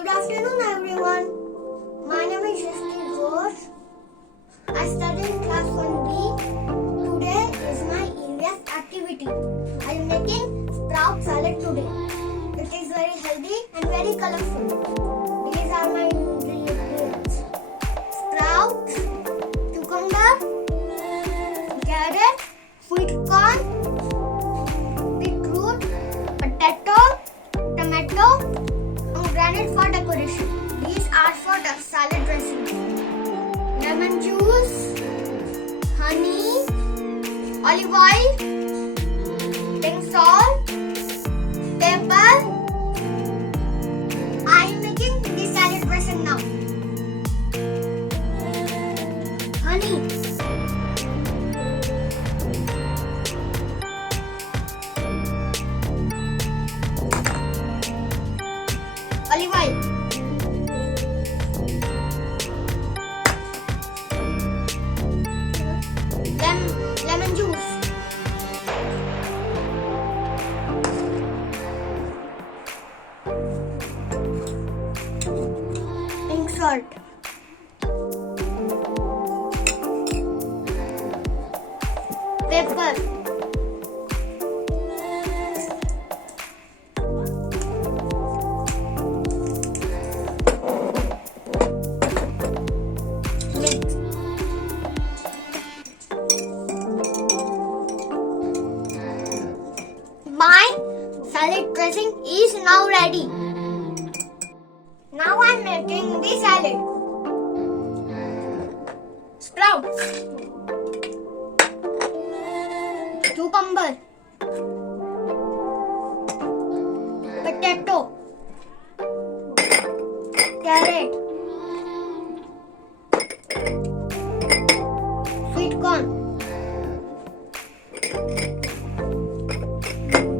Good afternoon, everyone. My name is Shristi Ghosh. I study in class 1B. Today is my EVS activity. I am making sprout salad today. It is very healthy and very colorful. These are my ingredients: sprouts, cucumber, carrot, sweet corn, beetroot, potato, tomato, and granite for decoration. These are for the salad dressing. Lemon juice, honey, olive oil, pink salt, pepper. I am making the salad dressing now. Honey, olive oil, lemon juice, pink salt, pepper, mix. My salad dressing is now ready. Now I'm making the salad. Sprouts, cucumber, potato, carrot, sweet corn,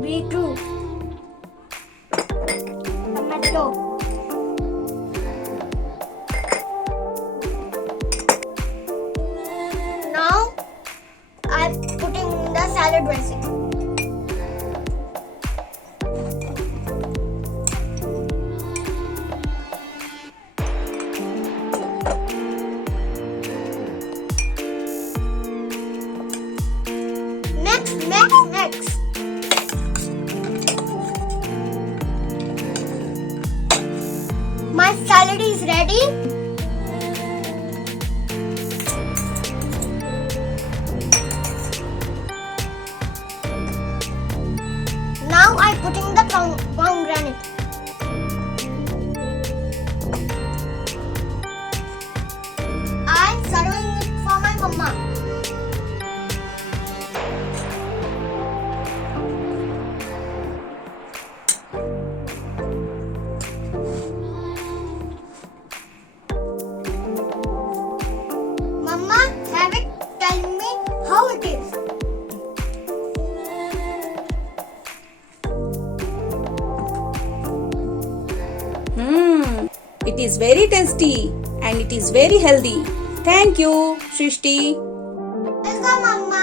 beetroot, tomato, now I'm putting the salad dressing. Next. My salad is ready. Now I'm putting the pomegranate. I'm serving it for my mama. Mama, have it tell me how it is. It is very tasty and it is very healthy. Thank you, Shristi. Welcome, Mama.